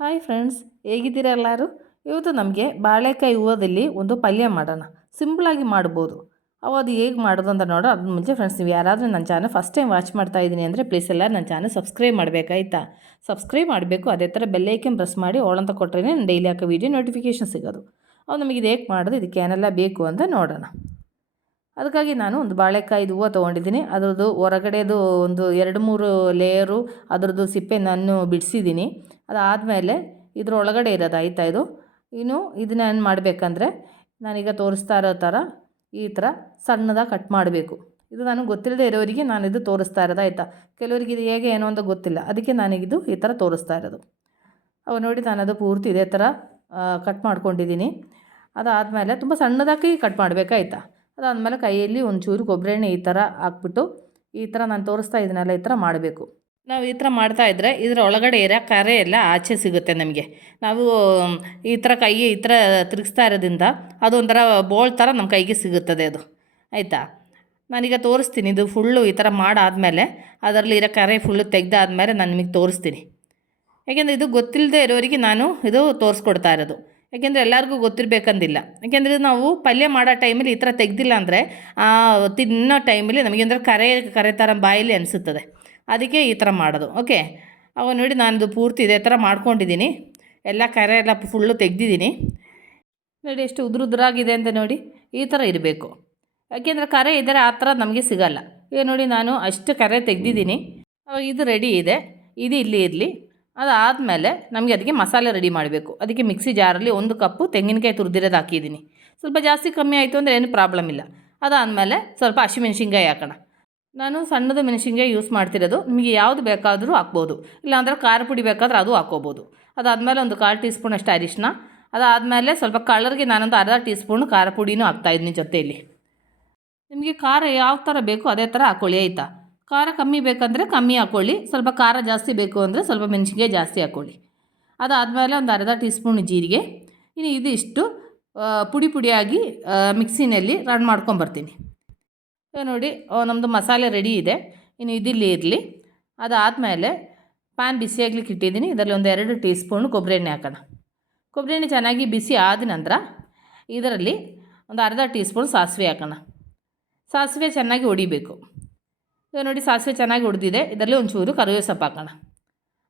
Hi friends, ಹೇಗಿದ್ದೀರಾ ಎಲ್ಲರೂ? ಇವತ್ತು ನಮಗೆ ಬಾಳೆಕಾಯಿ ಹೂವದಲ್ಲಿ ಒಂದು ಪಲ್ಯ ಮಾಡೋಣ. ಸಿಂಪಲಾಗಿ ಮಾಡ್ಬೋದು. ಅದು ಹೇಗೆ ಮಾಡೋದು ಅಂತ ನೋಡೋ ಅದ್ರ ಮುಂಚೆ ಫ್ರೆಂಡ್ಸ್, ನೀವು ಯಾರಾದರೂ ನನ್ನ ಚಾನಲ್ ಫಸ್ಟ್ ಟೈಮ್ ವಾಚ್ ಮಾಡ್ತಾ ಇದ್ದೀನಿ ಅಂದರೆ ಪ್ಲೀಸ್ ಎಲ್ಲ ನನ್ನ ಚಾನಲ್ ಸಬ್ಸ್ಕ್ರೈಬ್ ಮಾಡಬೇಕಾಯ್ತಾ? ಸಬ್ಸ್ಕ್ರೈಬ್ ಮಾಡಬೇಕು. ಅದೇ ಥರ ಬೆಲ್ಲೈಕನ್ ಪ್ರೆಸ್ ಮಾಡಿ ಅಂತ ಕೊಟ್ಟರೆ ನಾನು ಡೈಲಿ ಹಾಕೋ ವೀಡಿಯೋ ನೋಟಿಫಿಕೇಷನ್ ಸಿಗೋದು. ನಮಗೆ ಇದು ಹೇಗೆ ಮಾಡೋದು, ಇದಕ್ಕೆ ಏನೆಲ್ಲ ಬೇಕು ಅಂತ ನೋಡೋಣ. ಅದಕ್ಕಾಗಿ ನಾನು ಒಂದು ಬಾಳೆಕಾಯಿದು ಹೂವು ತೊಗೊಂಡಿದ್ದೀನಿ. ಅದರದ್ದು ಹೊರಗಡೆದು ಒಂದು 2-3 ಲೇಯರು ಅದರದ್ದು ಸಿಪ್ಪೆ ನಾನು ಬಿಡಿಸಿದ್ದೀನಿ. ಅದಾದಮೇಲೆ ಇದರೊಳಗಡೆ ಇರೋದು ಆಯಿತಾ ಇದು. ಇನ್ನು ಇದನ್ನ ಏನು ಮಾಡಬೇಕಂದ್ರೆ ನಾನೀಗ ತೋರಿಸ್ತಾ ಇರೋ ಥರ ಈ ಥರ ಸಣ್ಣದಾಗಿ ಕಟ್ ಮಾಡಬೇಕು. ಇದು ನನಗೆ ಗೊತ್ತಿಲ್ಲದೆ ಇರೋರಿಗೆ ನಾನು ಇದು ತೋರಿಸ್ತಾ ಇರೋದು ಆಯಿತಾ. ಕೆಲವರಿಗೆ ಇದು ಹೇಗೆ ಏನೋ ಅಂತ ಗೊತ್ತಿಲ್ಲ, ಅದಕ್ಕೆ ನಾನೀಗಿದು ಈ ಥರ ತೋರಿಸ್ತಾ ಇರೋದು. ನೋಡಿ, ನಾನು ಅದು ಪೂರ್ತಿ ಇದೇ ಥರ ಕಟ್ ಮಾಡ್ಕೊಂಡಿದ್ದೀನಿ. ಅದಾದಮೇಲೆ ತುಂಬ ಸಣ್ಣದಾಗಿ ಕಟ್ ಮಾಡಬೇಕಾಯ್ತಾ. ಅದಾದಮೇಲೆ ಕೈಯಲ್ಲಿ ಒಂಚೂರು ಕೊಬ್ಬರಿ ಎಣ್ಣೆ ಈ ಥರ ಹಾಕ್ಬಿಟ್ಟು ಈ ಥರ ನಾನು ತೋರಿಸ್ತಾ ಇದ್ದೀನಲ್ಲ ಈ ಥರ ಮಾಡಬೇಕು. ನಾವು ಈ ಥರ ಮಾಡ್ತಾಯಿದ್ರೆ ಇದರ ಒಳಗಡೆ ಇರೋ ಕರೆ ಎಲ್ಲ ಆಚೆ ಸಿಗುತ್ತೆ ನಮಗೆ. ನಾವು ಈ ಥರ ಕೈ ಈ ಥರ ತಿರುಗಿಸ್ತಾ ಇರೋದ್ರಿಂದ ಅದೊಂಥರ ಬೋಳ್ ಥರ ನಮ್ಮ ಕೈಗೆ ಸಿಗುತ್ತದೆ ಅದು ಆಯಿತಾ. ನಾನೀಗ ತೋರಿಸ್ತೀನಿ. ಇದು ಫುಲ್ಲು ಈ ಥರ ಮಾಡಾದಮೇಲೆ ಅದರಲ್ಲಿ ಇರೋ ಕರೆ ಫುಲ್ಲು ತೆಗೆದಾದ್ಮೇಲೆ ನಾನು ನಿಮಗೆ ತೋರಿಸ್ತೀನಿ. ಯಾಕೆಂದರೆ ಇದು ಗೊತ್ತಿಲ್ಲದೆ ಇರೋರಿಗೆ ನಾನು ಇದು ತೋರಿಸ್ಕೊಡ್ತಾ ಇರೋದು. ಯಾಕೆಂದರೆ ಎಲ್ಲರಿಗೂ ಗೊತ್ತಿರಬೇಕಂದಿಲ್ಲ. ಯಾಕೆಂದರೆ ನಾವು ಪಲ್ಯ ಮಾಡೋ ಟೈಮಲ್ಲಿ ಈ ಥರ ತೆಗೆದಿಲ್ಲ ಅಂದರೆ ತಿನ್ನೋ ಟೈಮಲ್ಲಿ ನಮಗೆ ಅಂದರೆ ಕರೆ ಥರ ಬಾಯಲ್ಲಿ ಅನಿಸುತ್ತದೆ. ಅದಕ್ಕೆ ಈ ಥರ ಮಾಡೋದು. ಓಕೆ, ನೋಡಿ, ನಾನಿದು ಪೂರ್ತಿ ಇದೇ ಥರ ಮಾಡ್ಕೊಂಡಿದ್ದೀನಿ. ಎಲ್ಲ ಕರೆ ಎಲ್ಲ ಫುಲ್ಲು ತೆಗೆದಿದ್ದೀನಿ. ನೋಡಿ ಎಷ್ಟು ಉದುರಾಗಿದೆ ಅಂತ ನೋಡಿ. ಈ ಥರ ಇರಬೇಕು. ಯಾಕೆಂದರೆ ಕರೆ ಇದ್ದರೆ ಆ ಥರ ನಮಗೆ ಸಿಗಲ್ಲ. ಈಗ ನೋಡಿ, ನಾನು ಅಷ್ಟು ಕರೆ ತೆಗೆದಿದ್ದೀನಿ. ಇದು ರೆಡಿ ಇದೆ. ಇದು ಇಲ್ಲಿ ಇರಲಿ. ಅದಾದಮೇಲೆ ನಮಗೆ ಅದಕ್ಕೆ ಮಸಾಲೆ ರೆಡಿ ಮಾಡಬೇಕು. ಅದಕ್ಕೆ ಮಿಕ್ಸಿ ಜಾರಲ್ಲಿ 1 ಕಪ್ಪು ತೆಂಗಿನಕಾಯಿ ತುರಿದಿರೋದು ಹಾಕಿದ್ದೀನಿ. ಸ್ವಲ್ಪ ಜಾಸ್ತಿ ಕಮ್ಮಿ ಆಯಿತು ಅಂದರೆ ಏನು ಪ್ರಾಬ್ಲಮ್ ಇಲ್ಲ. ಅದಾದಮೇಲೆ ಸ್ವಲ್ಪ ಹಸಿಮೆಣ್ಸಿನ್ಕಾಯಿ ಹಾಕೋಣ. ನಾನು ಸಣ್ಣದು ಮೆಣಸಿನ್ಕಾಯಿ ಯೂಸ್ ಮಾಡ್ತಿರೋದು. ನಿಮಗೆ ಯಾವುದು ಬೇಕಾದರೂ ಹಾಕ್ಬೋದು. ಇಲ್ಲಾಂದರೆ ಖಾರ ಪುಡಿ ಬೇಕಾದ್ರೆ ಅದು ಹಾಕ್ಕೋಬೋದು. ಅದಾದಮೇಲೆ ಒಂದು 1/4 ಟೀ ಸ್ಪೂನ್ ಅಷ್ಟು ಅರಿಶಿನ. ಅದಾದಮೇಲೆ ಸ್ವಲ್ಪ ಕಲರ್ಗೆ ನಾನೊಂದು ಅರ್ಧ ಟೀ ಸ್ಪೂನ್ ಖಾರ ಪುಡಿನೂ ಹಾಕ್ತಾಯಿದ್ದೀನಿ ಜೊತೆಯಲ್ಲಿ. ನಿಮಗೆ ಖಾರ ಯಾವ ಥರ ಬೇಕು ಅದೇ ಥರ ಹಾಕ್ಕೊಳ್ಳಿ ಆಯಿತಾ. ಖಾರ ಕಮ್ಮಿ ಬೇಕಂದರೆ ಕಮ್ಮಿ ಹಾಕ್ಕೊಳ್ಳಿ. ಸ್ವಲ್ಪ ಖಾರ ಜಾಸ್ತಿ ಬೇಕು ಅಂದರೆ ಸ್ವಲ್ಪ ಮೆಣಸಿನ್ಕಾಯಿ ಜಾಸ್ತಿ ಹಾಕ್ಕೊಳ್ಳಿ. ಅದಾದಮೇಲೆ ಒಂದು ಅರ್ಧ ಟೀ ಸ್ಪೂನ್ ಜೀರಿಗೆ. ಇನ್ನು ಇದಿಷ್ಟು ಪುಡಿಯಾಗಿ ಮಿಕ್ಸಿನಲ್ಲಿ ರನ್ ಮಾಡ್ಕೊಂಬರ್ತೀನಿ. ನೋಡಿ, ನಮ್ಮದು ಮಸಾಲೆ ರೆಡಿ ಇದೆ. ಇನ್ನು ಇದಿಲ್ಲಿ ಇರಲಿ. ಅದಾದಮೇಲೆ ಪ್ಯಾನ್ ಬಿಸಿಯಾಗ್ಲಿಕ್ಕೆ ಇಟ್ಟಿದ್ದೀನಿ. ಇದರಲ್ಲಿ ಒಂದು 2 ಟೀ ಸ್ಪೂನು ಕೊಬ್ಬರಿ ಎಣ್ಣೆ ಹಾಕೋಣ. ಕೊಬ್ಬರಿ ಎಣ್ಣೆ ಚೆನ್ನಾಗಿ ಬಿಸಿ ಆದ ನಂತರ ಇದರಲ್ಲಿ ಒಂದು ಅರ್ಧ ಟೀ ಸ್ಪೂನ್ ಸಾಸಿವೆ ಹಾಕೋಣ. ಸಾಸಿವೆ ಚೆನ್ನಾಗಿ ಹೊಡಿಬೇಕು. ಈಗ ನೋಡಿ, ಸಾಸಿವೆ ಚೆನ್ನಾಗಿ ಹೊಡೆದಿದೆ. ಇದರಲ್ಲಿ ಒಂಚೂರು ಕರಿಬೇವು ಸೊಪ್ಪು ಹಾಕೋಣ.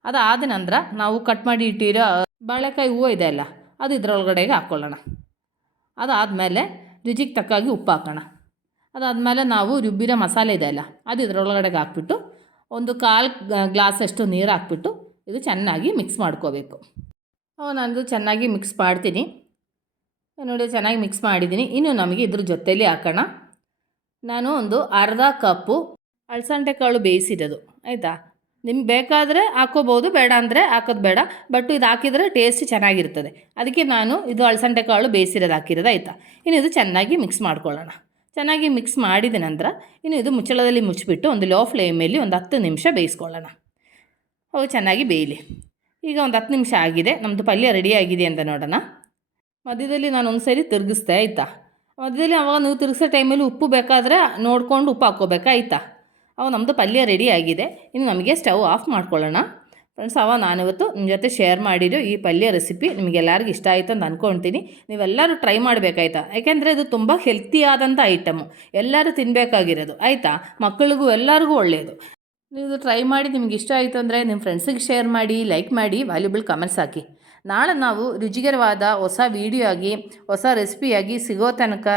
ಅದಾದ ನಂತರ ನಾವು ಕಟ್ ಮಾಡಿ ಇಟ್ಟಿರೋ ಬಾಳೆಕಾಯಿ ಹೂವು ಇದೆ ಅಲ್ಲ, ಅದು ಇದರೊಳಗಡೆಗೆ ಹಾಕ್ಕೊಳ್ಳೋಣ. ಅದಾದಮೇಲೆ ರುಚಿಗೆ ತಕ್ಕಾಗಿ ಉಪ್ಪು ಹಾಕೋಣ. ಅದಾದಮೇಲೆ ನಾವು ರುಬ್ಬಿರೋ ಮಸಾಲೆ ಇದೆ ಅಲ್ಲ, ಅದು ಇದರೊಳಗಡೆಗೆ ಹಾಕ್ಬಿಟ್ಟು ಒಂದು 1/4 ಗ್ಲಾಸಷ್ಟು ನೀರು ಹಾಕ್ಬಿಟ್ಟು ಇದು ಚೆನ್ನಾಗಿ ಮಿಕ್ಸ್ ಮಾಡ್ಕೋಬೇಕು. ನಾನು ಚೆನ್ನಾಗಿ ಮಿಕ್ಸ್ ಮಾಡ್ತೀನಿ. ನೋಡಿ, ಚೆನ್ನಾಗಿ ಮಿಕ್ಸ್ ಮಾಡಿದ್ದೀನಿ. ಇನ್ನು ನಮಗೆ ಇದ್ರ ಜೊತೆಯಲ್ಲಿ ಹಾಕೋಣ. ನಾನು ಒಂದು ಅರ್ಧ ಕಪ್ಪು ಅಲಸಂದೆ ಕಾಳು ಬೇಯಿಸಿರೋದು ಆಯಿತಾ. ನಿಮ್ಗೆ ಬೇಕಾದರೆ ಹಾಕ್ಕೋಬೋದು, ಬೇಡ ಅಂದರೆ ಹಾಕೋದು ಬೇಡ. ಬಟ್ ಇದು ಹಾಕಿದರೆ ಟೇಸ್ಟ್ ಚೆನ್ನಾಗಿರ್ತದೆ. ಅದಕ್ಕೆ ನಾನು ಇದು ಅಲಸಂದೆ ಕಾಳು ಬೇಯಿಸಿರೋದು ಹಾಕಿರೋದು ಆಯಿತಾ. ಇನ್ನು ಇದು ಚೆನ್ನಾಗಿ ಮಿಕ್ಸ್ ಮಾಡ್ಕೊಳ್ಳೋಣ. ಚೆನ್ನಾಗಿ ಮಿಕ್ಸ್ ಮಾಡಿದ ನಂತರ ಇನ್ನು ಇದು ಮುಚ್ಚಳದಲ್ಲಿ ಮುಚ್ಚಿಬಿಟ್ಟು ಒಂದು ಲೋ ಫ್ಲೇಮಲ್ಲಿ ಒಂದು 10 ನಿಮಿಷ ಬೇಯಿಸ್ಕೊಳ್ಳೋಣ. ಅವು ಚೆನ್ನಾಗಿ ಬೇಯಲಿ. ಈಗ ಒಂದು 10 ನಿಮಿಷ ಆಗಿದೆ. ನಮ್ಮದು ಪಲ್ಯ ರೆಡಿ ಆಗಿದೆ ಅಂತ ನೋಡೋಣ. ಮಧ್ಯದಲ್ಲಿ ನಾನು ಒಂದು ಸರಿ ತಿರುಗಿಸ್ದೆ ಆಯಿತಾ. ಮಧ್ಯದಲ್ಲಿ ಅವಾಗ ನೀವು ತಿರುಗಿಸೋ ಟೈಮಲ್ಲಿ ಉಪ್ಪು ಬೇಕಾದರೆ ನೋಡಿಕೊಂಡು ಉಪ್ಪು ಹಾಕ್ಕೋಬೇಕಾಯ್ತಾ. ನಮ್ಮದು ಪಲ್ಯ ರೆಡಿ ಆಗಿದೆ. ಇನ್ನು ನಮಗೆ ಸ್ಟವ್ ಆಫ್ ಮಾಡ್ಕೊಳ್ಳೋಣ. ಫ್ರೆಂಡ್ಸ್, ನಾನಿವತ್ತು ನಿಮ್ಮ ಜೊತೆ ಶೇರ್ ಮಾಡಿರೋ ಈ ಪಲ್ಯ ರೆಸಿಪಿ ನಿಮಗೆಲ್ಲರಿಗೂ ಇಷ್ಟ ಆಯಿತು ಅಂತ ಅಂದ್ಕೊಳ್ತೀನಿ. ನೀವೆಲ್ಲರೂ ಟ್ರೈ ಮಾಡಬೇಕಾಯ್ತಾ. ಯಾಕೆಂದರೆ ಇದು ತುಂಬ ಹೆಲ್ತಿ ಆದಂಥ ಐಟಮು, ಎಲ್ಲರೂ ತಿನ್ನಬೇಕಾಗಿರೋದು ಆಯಿತಾ. ಮಕ್ಕಳಿಗೂ ಎಲ್ಲರಿಗೂ ಒಳ್ಳೆಯದು. ನೀವು ಟ್ರೈ ಮಾಡಿ ನಿಮ್ಗೆ ಇಷ್ಟ ಆಯಿತು ಅಂದರೆ ನಿಮ್ಮ ಫ್ರೆಂಡ್ಸಿಗೆ ಶೇರ್ ಮಾಡಿ, ಲೈಕ್ ಮಾಡಿ, ವ್ಯಾಲ್ಯೂಬಲ್ ಕಮೆಂಟ್ಸ್ ಹಾಕಿ. ನಾಳೆ ನಾವು ರುಚಿಕರವಾದ ಹೊಸ ವೀಡಿಯೋ ಆಗಿ ಹೊಸ ರೆಸಿಪಿಯಾಗಿ ಸಿಗೋ ತನಕ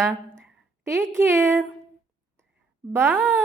ಟೇಕ್ ಕೇರ್, ಬಾಯ್.